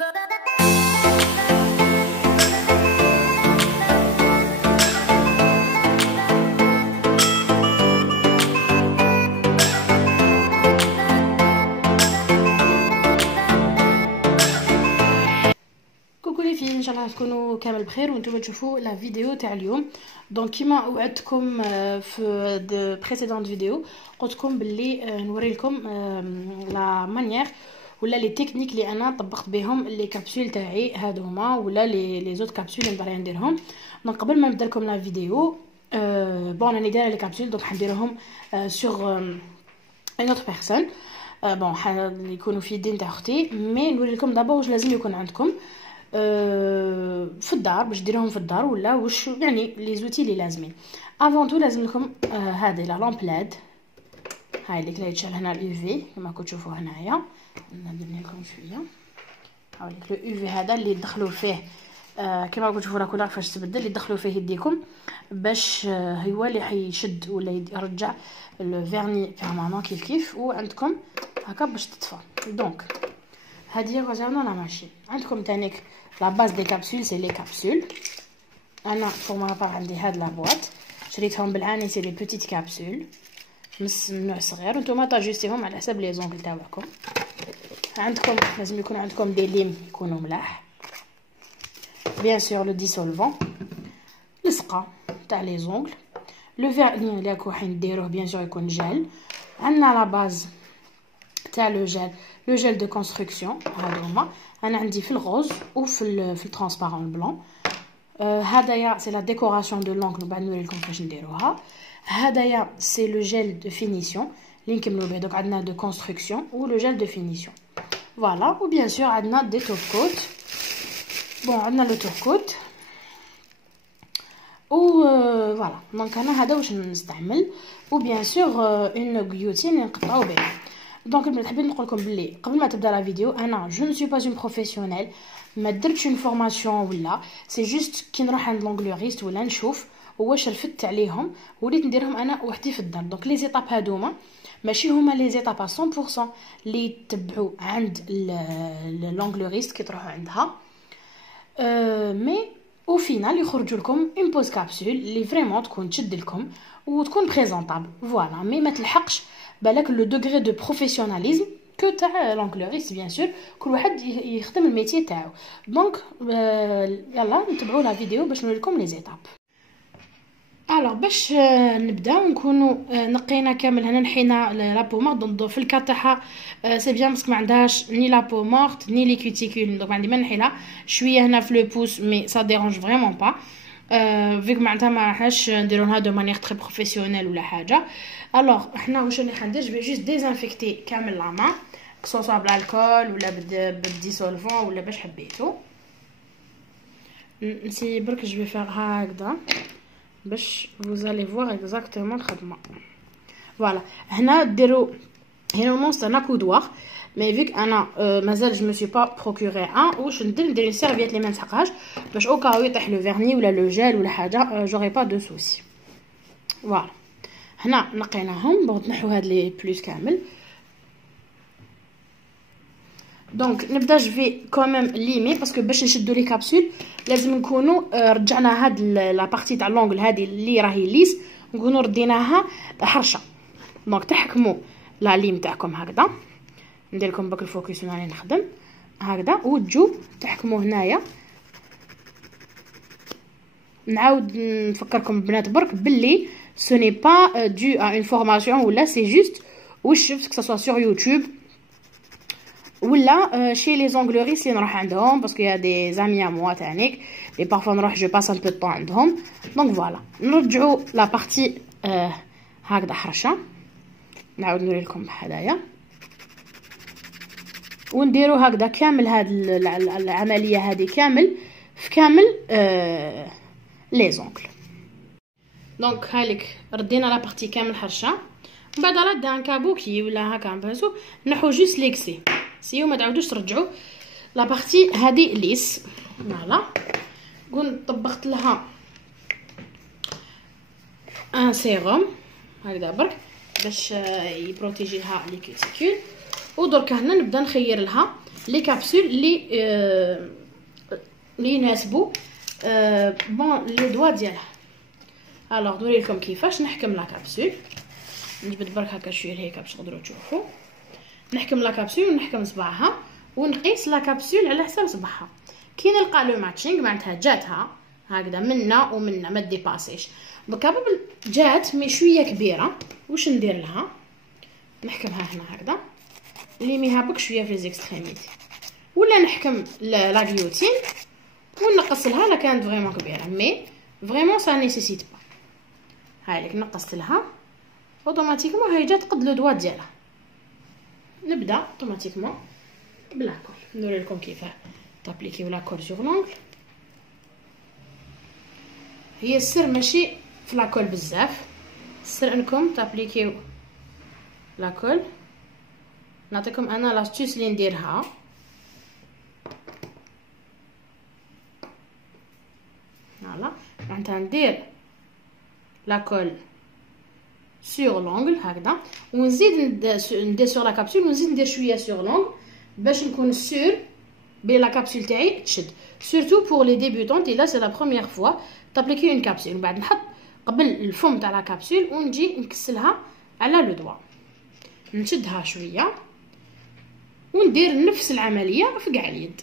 ان شاء الله تكونوا كامل بخير وانتم تشوفوا لا فيديو تاع اليوم. دونك كيما وعدتكم في دو بريسيدونت فيديو قلت لكم باللي نوري لكم لا مانيير ولا لي تكنيك اللي انا طبقت بهم لي كابسول تاعي هادو هما ولا لي زوت كابسول اللي باغي نديرهم. دونك قبل ما نبدا لكم لا فيديو بون راني دايره لي كابسول دونك حنديرهم سور اون اوتر بيرسون بون يكونوا في يدين تاع اختي. مي نوري لكم دابا واش لازم يكون عندكم في الدار باش ديروهم في الدار ولا واش يعني لي زوتي اللي لازمين. افون تو لازم لكم هذه لا لامب لاد هاي اللي كلايت شال هنا اليو في كما كنتو تشوفوا هنايا. ندير لكم شويه هاوليك لو يو في هذا اللي دخلوا فيه كما كنتو تشوفوا لا كولور فاش تبدل اللي دخلوا فيه يديكم باش هو اللي حيشد ولا يرجع لو فيرني بيرمانون كيف وعندكم هكا باش تطفى. دونك هذه كونسيرنون لا ماشين. عندكم تانيك لا باز دي كابسول سي لي كابسول. انا فور ما بار عندي هاد لا بواط شريتهم بالعاني سي لي بوتيت كابسول من نوع صغير وانتم تاجستيهم على حسب لي زونغل تاعكم. عندكم لازم يكون عندكم دي ليم يكونوا ملاح بيان سور لو ديسولفون لصقه تاع لي زونغل لو فيرني اللي راكو حنديروه بيان سور يكون جل. عندنا لا باز تاع لو جل دو كونستركسيون هادو هما انا عندي في الغوز وفي الترانسبارون بلون. هدايا سي لا ديكوراسيون دو لونغ بعد نوري لكم كيفاش نديروها. هدايا سي لو جيل دو فينيسيون اللي نكملوا به. دونك عندنا دو كونستركسيون و لو جيل دو فينيسيون فوالا. و بيان سور عندنا دي توب كوت. بون عندنا لو توب كوت و فوالا. دونك انا هذا واش نستعمل و بيان سور اون غيوتين نقطعوا بها. دونك البنات حبيت نقول لكم بلي قبل ما تبدا لا فيديو انا جو نو سوي با اون بروفيسيونيل ما درتش اون فورماسيون ولا سي جوست كي نروح عند لونغلوريست ولا نشوف واش رفدت عليهم وليت نديرهم انا وحدي في الدار. دونك لي زيتاب هادوما ماشي هما لي زيتاب 100% اللي تبعوا عند لونغلوريست كي تروحوا عندها مي او فينال يخرجوا لكم اون بوز كابسول اللي فريمون تكون تشد لكم وتكون بريزونطابل فوالا. مي ما تلحقش بالك لو دوغري دو بروفيسيوناليزم كو تاع لونغلوريست بيان سور كل واحد يخدم الميتي تاعو. دونك يلا نتبعوا لا فيديو باش نوريكم لي زيتاب. الوغ باش نبداو نكونوا نقينا كامل هنا نحينا لا بو مورت في الكا تاعها سي بيان باسكو ما عندهاش ني لا بو مورت ني لي كوتيكول. دونك عندي ما نحيلها شويه هنا في لو بوس مي سا ديرونج فريمون با فيك معناتها ما راحش نديروها دو مانيير تري بروفيسيونيل ولا حاجه. الوغ حنا واش راني حندير جو جوست ديزانفيكتي كامل لا مان كسو سوا بالالكول ولا بالديسولفون ولا باش حبيتو. نسي برك جو فيغ هكذا باش vous allez voir exactement الخدمه فوالا. هنا ديروا هنا مونست انا كودوار مي فيك انا مازال جو مسي با بروكوري ان واش ندير سيرفيات اللي ما نسحقهاش باش او كاو يطيح لو فيرني ولا لو جيل ولا حاجه جوري با دو سوسي فوالا. هنا نقيناهم بون نحو هاد لي بلوس كامل. دونك نبدا جو في كوميم ليمي باسكو باش نشدو لي كابسول لازم نكونوا رجعنا هاد لا بارتي تاع لونغل هادي اللي راهي ليس نكونوا رديناها حرشه. دونك تحكموا لا ليم تاعكم هكذا ندير لكم باك الفوكس وانا نخدم هكذا وتجو تحكموا هنايا. نعاود نفكركم بنات برك باللي ce n'est pas dû à une formation ولا c'est juste واش شفت que ça soit sur YouTube ولا chez les ongleristes اللي نروح عندهم باسكو يا دي زامي ا موا تانيك لي بارفو نروح جو باس ان بو طون عندهم. دونك فوالا نرجعوا لا بارتي هكذا حرشه نعاود نوري لكم هدايا ونديروا هكذا كامل هاد العمليه هذه كامل في كامل لي زونغل. دونك هالك ردينا لا بارتي كامل حرشه من بعد راه ان كابوكي ولا هكا نبانسو نحو جوست ليكسي سيو ما تعاودوش ترجعوا لا بارتي هذه ليس فوالا. قول طبقت لها ان سيروم هكذا برك باش يبروتيجي لها لي كوتيكول ودرك هنا نبدا نخير لها لي كابسول اللي اللي يناسبوا بون لي دوا ديالها. الوغ نوري لكم كيفاش نحكم لا كابسول. نجبد برك هكا شويه هيك باش تقدروا تشوفوا. نحكم لا كابسول ونحكم صباعها ونقيس لا كابسول على حساب صباعها. كي نلقى لو ماتشينغ معناتها جاتها هكذا منا ومنا ما ديباسيش. دوكا جات مي شويه كبيره، واش ندير لها؟ نحكمها هنا هكذا نليميها بك شويه في ليزيكستريميتي، ولا نحكم لا غيوتين ونقص لها لا كانت فريمون كبيره. مي فريمون سا نيسيسيت با. هاي لك نقصت لها اوتوماتيكمون هاي جات قد لو دوا ديالها. نبدا اوتوماتيكمون بلاكول. نوري لكم كيف تابليكيو لاكول سور لونغل. هي السر ماشي في لاكول بزاف، السر انكم تابليكيو لاكول. نعطيكم انا لاستوس اللي نديرها. فوالا معناتها ندير لاكول سور لونغل هكذا، ونزيد ندير سور لا كابسول، ونزيد ندير شويه سور لونغل باش نكون سور بلي لا كابسول تاعي تشد. سورتو بور لي ديبيوتونت الا سي لا بروميير فوا تابليكي اون كابسول. من بعد نحط قبل الفم تاع لا كابسول ونجي نكسلها على لو دوا، نشدها شويه وندير نفس العمليه في كاع اليد.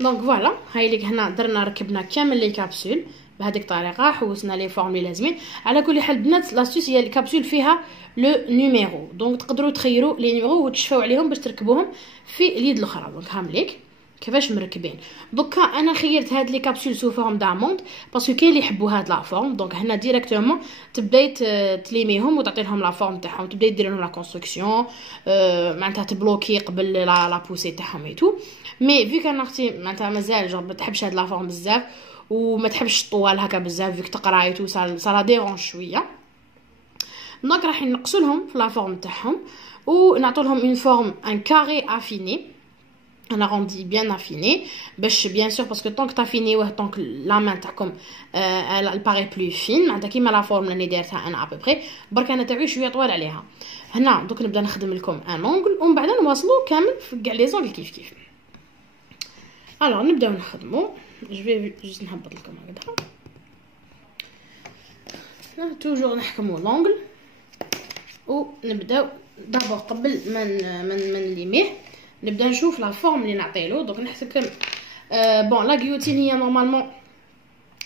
دونك فوالا هاي ليك هنا درنا ركبنا كامل لي كابسول بهذيك الطريقه، حوسنا لي فورم اللي لازمين. على كل حال بنات لاستيس هي الكابسول فيها لو نيميرو، دونك تقدروا تخيروا لي نيميرو وتشفاو عليهم باش تركبوهم في اليد الاخرى. دونك هامليك كيفاش مركبين. دوكا انا خيرت هاد لي كابسول سو فورم داموند باسكو كاين اللي يحبوا هاد لا فورم. دونك هنا ديريكتومون تبداي تليميهم وتعطي لهم لا فورم تاعهم، تبداي دير لهم لا كونستركسيون معناتها تبلوكي قبل لا بوسي تاعهم اي تو. مي فيك انا اختي معناتها مازال جو ما تحبش هاد لا فورم بزاف وما تحبش الطوال هكا بزاف، فيك تقرا اي تو صلا ديرونج شويه. دونك راح نقصوا لهم في لا فورم تاعهم ونعطوا لهم اون فورم ان كاري افيني. un arrondi bien affiné باش bien sûr parce que tant que t'affinez tant que la main تاعكم elle paraît plus fine معناتها كيما لا فورم اللي دايرتها انا ابري. برك انا تاعي شويه طوال عليها. هنا دوك نبدا نخدم لكم ان اونغل ومن بعد نواصلوا كامل في كاع لي زونغل كيف كيف. الوغ نبداو نخدموا. جو في جوست نهبط لكم هكذا توجور نحكموا لونغل ونبداو دابا قبل من ليميه نبدا نشوف لا فورم اللي نعطيلو. دونك نحكم بون لا غيوتين هي نورمالمون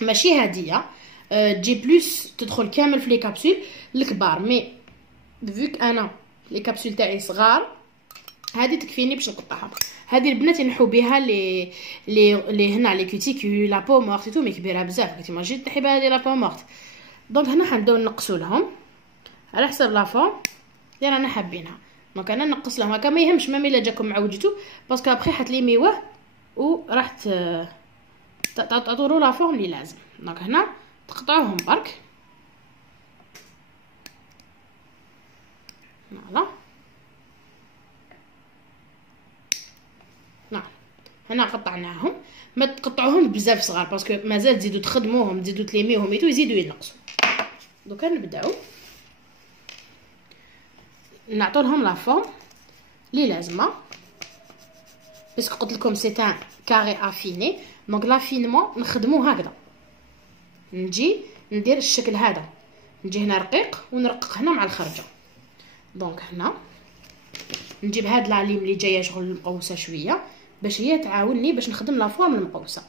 ماشي هاديه تجي بلوس تدخل كامل في لي كابسول الكبار. مي فيك انا لي كابسول تاعي صغار هذه تكفيني باش نقطعها. هذه البنات ينحو بها لي هنا لي كوتيكول لا بو مورت تو مي كبيره بزاف كيما جيت نحي بها لا بو مورت. دونك هنا حنبداو نقصوا لهم على حسب لا فورم اللي رانا حابينها. دونك انا نقص لهم هكا ما يهمش ميم الا جاكم معوجتو باسكو ابخي حتليميوه وراح تعطولو لا فورم اللي لازم. دونك هنا تقطعوهم برك فوالا. نعم هنا قطعناهم. ما تقطعوهم بزاف صغار باسكو مازال تزيدوا تخدموهم تزيدوا تليميوهم ايتو يزيدوا ينقصوا. دوكا نبداو نعطوا لهم لا فورم اللي لازمه باسكو قلت لكم سي ان كاري افيني. دونك لافينمون نخدموه هكذا، نجي ندير الشكل هذا، نجي هنا رقيق ونرقق هنا مع الخرجه. دونك هنا نجيب هاد لا ليم اللي جايه شغل المقوسه شويه باش هي تعاونني باش نخدم لا فورم المقوسه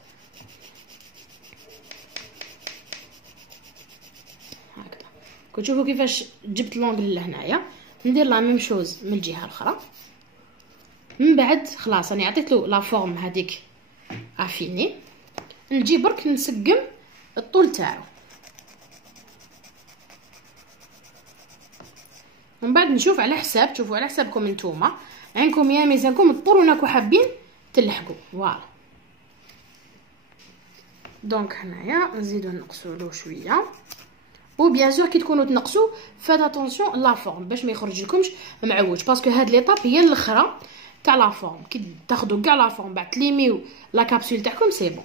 هكذا. كتشوفوا كيفاش جبت لونغل لهنايا ندير لا ميم شوز من الجهه الاخرى. من بعد خلاص انا عطيت له لا فورم هذيك افيني، نجي برك نسقم الطول تاعو. ومن بعد نشوف على حساب، تشوفوا على حسابكم نتوما عينكم يا ميزانكم الطول وراكم حابين تلحقوا فوالا. دونك هنايا نزيدو نقصوا له شويه وبيان سور كي تكونوا تنقصوا فات اتونسيون لا فورم باش ما يخرج لكمش معوج باسكو هاد ليطاب هي الاخرى تاع لا فورم. كي تاخذوا كاع لا فورم بعد تليميو لا كابسول تاعكم سي بون.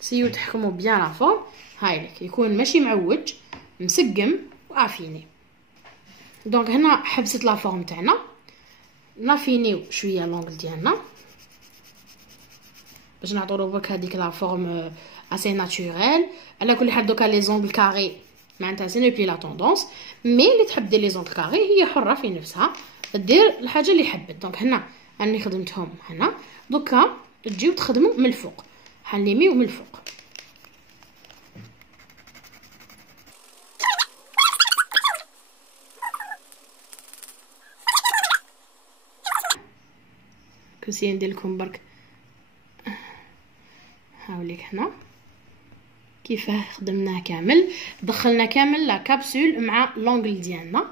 سيو تحكموا بيان لا فورم هاي لك يكون ماشي معوج مسقم وافيني. دونك هنا حبست لا فورم تاعنا نافينيو شويه لونغل ديالنا باش نعطولو برك هذيك لا فورم اسي ناتوريل. على كل حال دوكا لي زونغل كاري معناتها سي نو بلي لا طوندونس، مي اللي تحب دير لي زونغل كاري هي حره في نفسها دير الحاجه اللي حبت. دونك هنا راني خدمتهم هنا، دوكا تجيو تخدموا من الفوق، حنلميو من الفوق. كنسي ندير لكم برك هاوليك هنا كيفاه خدمناه كامل. دخلنا كامل لا كابسول مع لونغل ديالنا،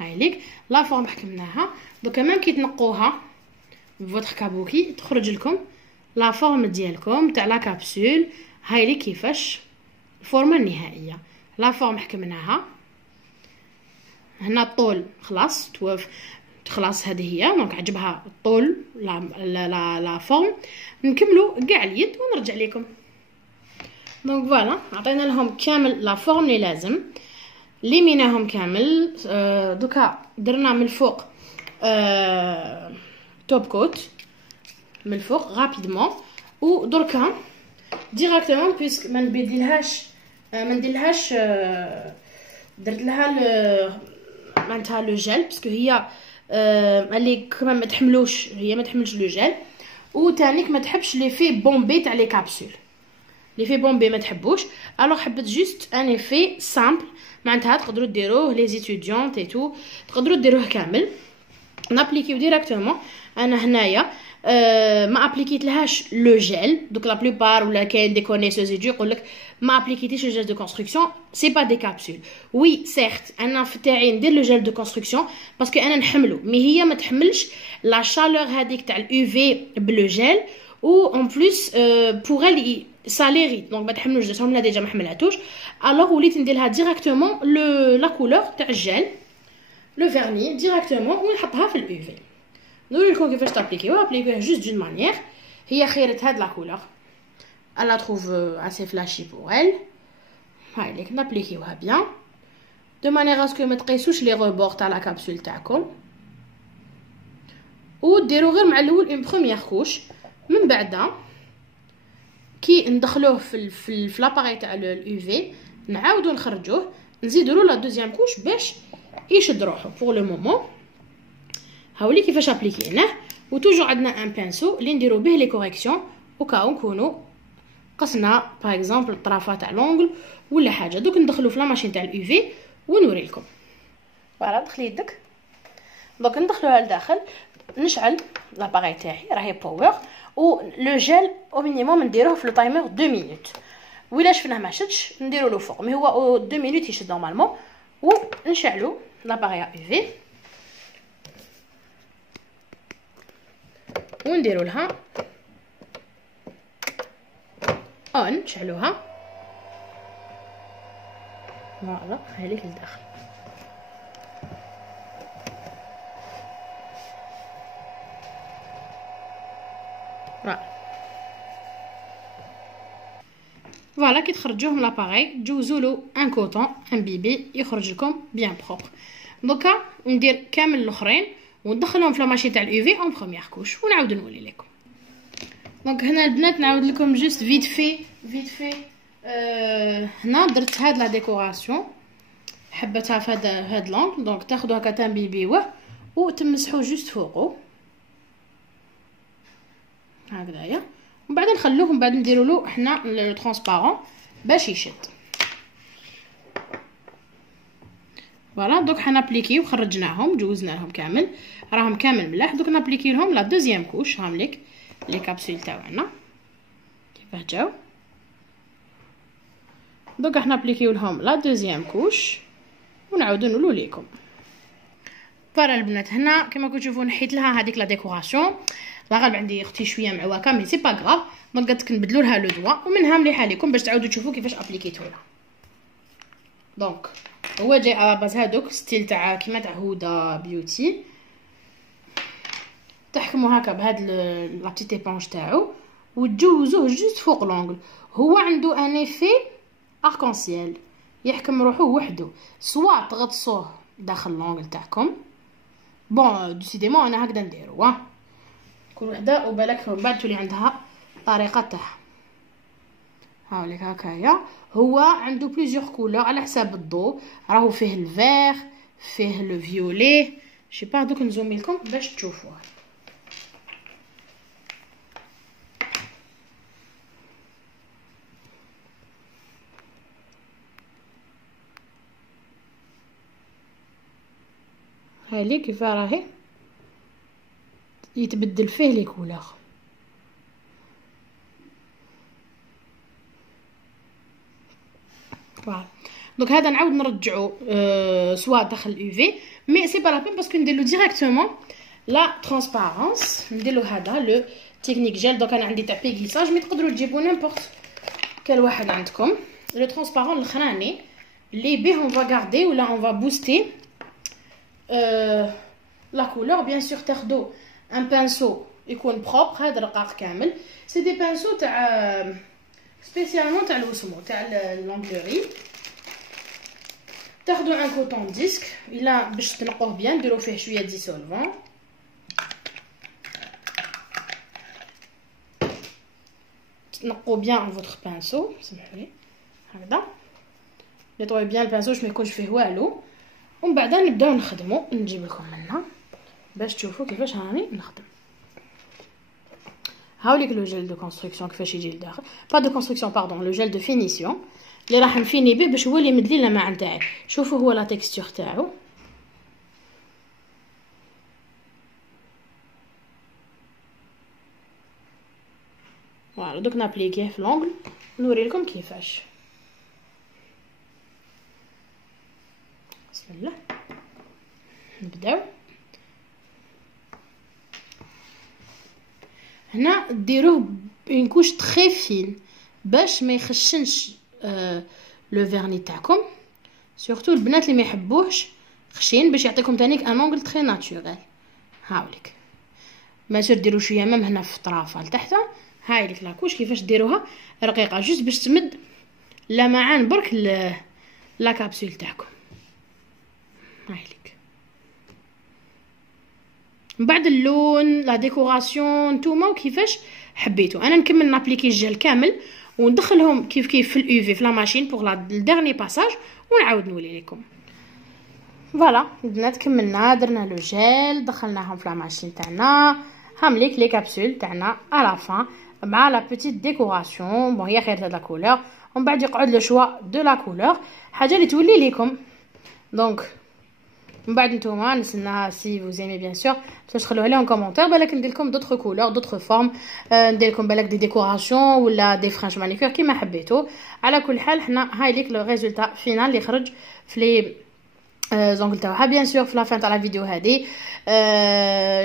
هايليك لا فورم حكمناها. دوكا ميم كي تنقوها فوتر كابوكي تخرج لكم لا فورم ديالكم تاع لا كابسول. هايليك كيفاش الفورمه النهائيه. لا فورم حكمناها هنا، الطول خلاص توف خلاص هذه هي. دونك عجبها الطول لا فورم. نكملوا كاع اليد ونرجع لكم. دونك فوالا عطينا لهم كامل لا فورم اللي لازم، ليميناهم كامل. دوكا درنا من الفوق توب كوت من الفوق غابيدمون، ودركا ديريكتومون بيسك ما نبدلهاش ما نديرلهاش درت لها معناتها لو جيل باسكو هي اللي كما ما تحملوش، هي ما تحملش لو جيل، وتانيك ما تحبش لي في بومبي تاع لي كابسول. لي في بومبي ما تحبوش، الوغ حبت جوست ان ايفي سامبل معناتها تقدروا ديروه لي زيتوديونت اي تو، تقدروا ديروه كامل. نابليكيو ديريكتومون. انا هنايا ما ابليكيت لهاش لو جيل. دوك لا بلوبار ولا كاين دي كونيسوز يجي يقول لك ما ابليكيتيش لو جيل دو كونستركسيون، سي با دي كابسول. وي سيرت انا في تاعي ندير لو جيل دو كونستركسيون باسكو انا نحملو، مي هي ما تحملش لا شالور هذيك تاع اليو في بلو جيل، و اون بليس بوغ لي ساليري دونك ما تحملوش. درتهم لها ديجا ما حملاتوش، الوغ وليت نديرها ديريكتومون لا كولور تاع الجيل لو فيرني ديريكتومون ونحطها في اليو في. نوريلكم كيفاش تابليكيوها. ابليكيوها جوست دون مانيير، هي خيرت هاد لا كولور الا تروف اسي فلاشي بور ال. هايليك نابليكيوها بيان دو مانيير اسكو ما تقيسوش لي روبور تاع لا كابسول تاعكم، وديروا غير مع الاول اون بروميير كوش. من بعد كي ندخلوه في لاباري تاع اليو في نعاودو نخرجوه نزيدو لا دوزيام كوش باش يشد روحو. بور لو مومون هاولي كيفاش ابليكيناه، وتوجو عندنا ان بانسو اللي نديرو به لي كوريكسيون وكاو نكونو قصنا باغ اكزومبل الطرافه تاع لونغل ولا حاجه. دوك ندخلو في لا ماشين تاع اليو في ونوريلكم. فوالا دخلي يدك، دوك ندخلوها لداخل، نشعل لاباري تاعي راهي باور، و لو جيل او مينيموم نديروه في لو تايمر 2 مينوت. ولا شفناه ما شدش نديرو له فوق، مي هو 2 مينوت يشد نورمالمون. ونشعلو لاباري يو في ونديرو لها اون، نشعلوها فوالا هذيك لداخل. فوالا كي تخرجوه من لاباري تجوزولو ان كوطون ان بيبي يخرج لكم بيان بروبر. دوكا ندير كامل الاخرين وندخلهم في لا ماشين تاع اليو في اون بروميير كوش ونعاود نولي لكم. دونك هنا البنات نعاود لكم جوست فيت في هنا درت هاد لا ديكوراسيون حبتها في هاد لونغ. دونك تاخذو هكا تنبيبيوه وتمسحوه جوست فوقو هكذايا، ومن بعد نخلوه، من بعد نديروا له حنا لو ترونسبارون باش يشد. فوالا دوك حنا ابليكيو خرجناهم جوزنا لهم كامل، راهم كامل ملاح. دوك نابليكي لهم لا دوزيام كوش. هام ليك لي كابسول تاعنا كيفاه جاو. دوك حنا ابليكيو لهم لا دوزيام كوش ونعاودو نقولوا لكم. فوالا البنات هنا كما كنتو تشوفوا نحيت لها هذيك لا ديكوراسيون. لا غالب عندي اختي شويه معواكه مي سي با غراف، دونك قلت لك نبدلوا لها لو دوا ومنها مليحه لكم باش تعاودوا تشوفوا كيفاش ابليكيتوها. دونك هو جاي على باز هادوك ستيل تاع كيما تاع هدى بيوتي، تحكموا هكا بهاد لا بتيت ايبونج تاعو وتجوزوه جوست فوق لونغل. هو عنده ان ايفي اركونسيال يحكم روحو وحده، سواء تغطسوه داخل لونغل تاعكم بون ديسيديمون انا هكذا نديرو. كل وحده وبالك من بعد تولي عندها الطريقه تاعها. هاوليك هكايا هو عنده بليزيور كولور على حساب الضوء، راهو فيه الفيغ فيه لو فيولي شي با. دوك نزومي لكم باش تشوفوه. هالي كيف راهي يتبدل فيه لي كولور. فوالا دونك هذا نعاود نرجعو سوا داخل اليو في مي سي با لا بين باسكو نديرلو ديريكتومون لا ترانسبارونس. نديرلو هذا لو تكنيك جيل. دونك انا عندي تاع بيغيساج مي تقدروا تجيبوا نيمبورط كال واحد عندكم. لو ترانسبارون الاخراني اللي بيه اون فا غاردي ولا اون فا بوستي لا كولور. بيان سور تاخدو ان بانسو يكون بروبر، هذا رقاق كامل. سي دي بانسو تاع سبيسيالمون تاع الوسمو تاع لونغلوري. تاخدو ان كوطون ديسك الا باش تنقوه بيان ديرو فيه شويه ديسولفون. تنقو بيان فوتر بانسو سمحولي هكذا. نيطوي بيان البانسو باش ما يكونش فيه والو. ومن بعد نبداو نخدمو. نجيب لكم منها باش تشوفوا كيفاش راني نخدم. هاوليك لو جيل دو كونستركسيون كيفاش يجي لداخل. با دو كونستركسيون باردون، لو جيل دو فينيسيون اللي راح نفيني به باش هو اللي يمدلي اللمعه نتاعي. شوفوا هو لا تيكستور تاعو. فوالا دوك نابليكيه في لونغل نوري لكم كيفاش. بسم الله نبداو. هنا ديروه اون كوش تري فين باش ما يخشنش لو فيرني تاعكم، سورتو البنات اللي ما يحبوهش خشين باش يعطيكم تانيك ان اونغل تري ناتوريل. هاوليك ما سير ديروا شويه مام هنا في الطرافه لتحت. هاي ليك لاكوش كيفاش ديروها رقيقه جوست باش تمد لمعان برك لا كابسول تاعكم. هاي ليك من بعد اللون لا ديكوراسيون نتوما وكيفاش حبيتو. انا نكمل نابليكي الجل كامل وندخلهم كيف كيف في الاو في في لا ماشين بوغ لا ديرني باساج ونعاود نولي لكم. فوالا البنات كملنا درنا لو جيل دخلناهم في لا ماشين تاعنا. هامليك لي كابسول تاعنا على فان مع لا بيتيت ديكوراسيون. بون هي خير تاع لا كولور ومن بعد يقعد لو شوا دو لا كولور حاجه اللي تولي لكم. دونك من بعد نتوما نستناها سي فو زيمي بيان سور باش تخلوها لي اون كومونتير. بالك ندير لكم دوطخ كولور دوطخ فورم، ندير لكم بالك دي ديكوراسيون ولا دي فرانش مانيكير كيما حبيتو. على كل حال حنا هاي ليك لو ريزولتا فينال اللي خرج في لي زونغل تاعها. بيان سور في لا فان تاع لا فيديو هذه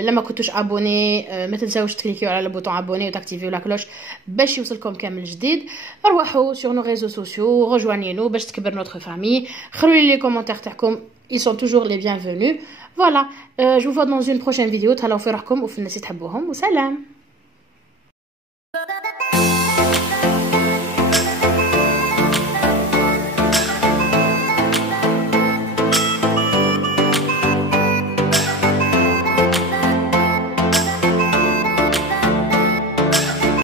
لما كنتوش ابوني ما تنساوش تكليكيو على البوطون ابوني وتاكتيفيو لا كلوش باش يوصلكم كامل جديد. روحوا سور نو ريزو سوسيو rejoignez-nous باش تكبر نوتر فامي. خلوا لي كومونتير تاعكم ils sont toujours les bienvenus. Voilà, je vous vois dans une prochaine vidéo. تهلاو في روحكم وفي الناس اللي تحبوهم وسلام.